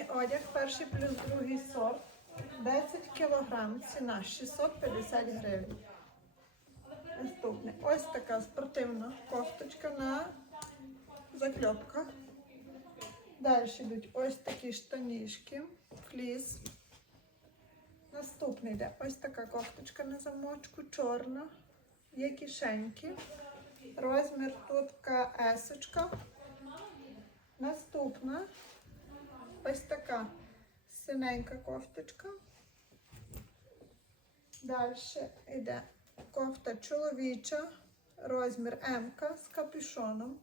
Зимовий одяг, перший плюс другий сорт. 10 кілограм, ціна 650 гривень. Наступне. Ось така спортивна кофточка на закльопках. Далі йдуть ось такі штанішки, фліс. Наступний йде ось така кофточка на замочку, чорна. Є кишеньки. Розмір тут есочка. Наступна ось така синенька кофточка. Далі йде кофта чоловіча, розмір М з капюшоном.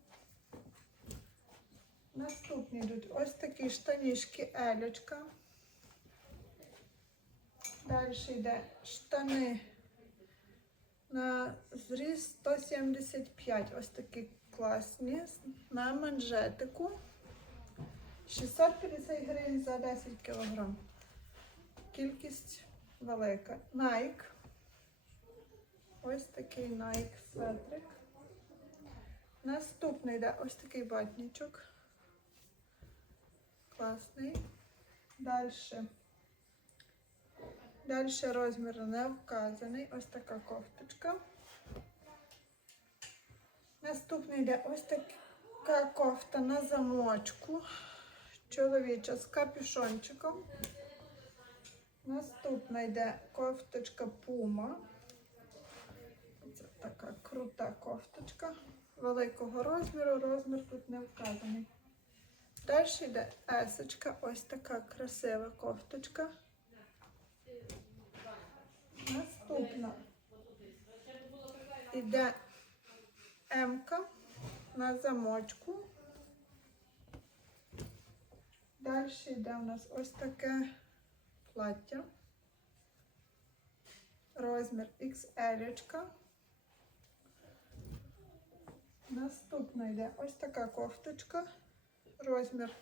Наступні йдуть ось такі штанішки Елечка. Далі йде штани на зріз 175. Ось такі класні. На манжетику. 650 гривень за 10 кг. Кількість велика. Nike. Ось такий Nike светрик. Наступний йде ось такий батничок. Класний. Далі. Далі розмір не вказаний. Ось така кофточка. Наступний йде ось така кофта на замочку. Чоловіча з капюшончиком. Наступна йде кофточка Puma. Це така крута кофточка великого розміру. Розмір тут не вказаний. Далі йде есочка, ось така красива кофточка. Наступна йде М-ка на замочку. Далі йде у нас ось таке плаття. Розмір XL. Наступна йде ось така кофточка. Розмір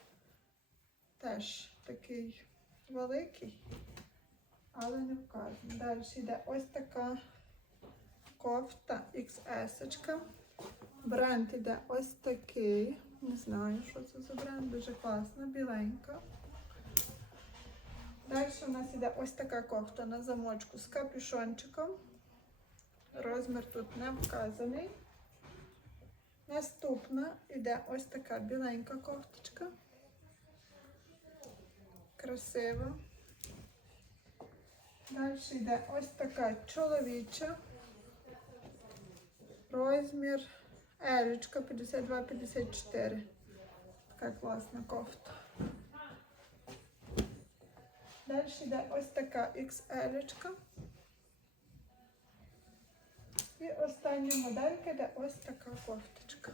теж такий великий, але не вказаний. Далі йде ось така кофта XS. Бренд йде ось такий. Не знаю, що це за бренд, дуже класна, біленька. Далі у нас йде ось така кофта на замочку з капюшончиком. Розмір тут не вказаний. Наступна йде ось така біленька кофточка. Красива. Далі йде ось така чоловіча. Розмір Елечка 52-54. Така класна кофта. Далі йде ось така XL. І остання моделька йде ось така кофточка.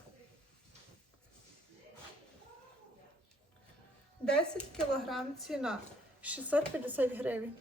10 кг ціна 650 гривень.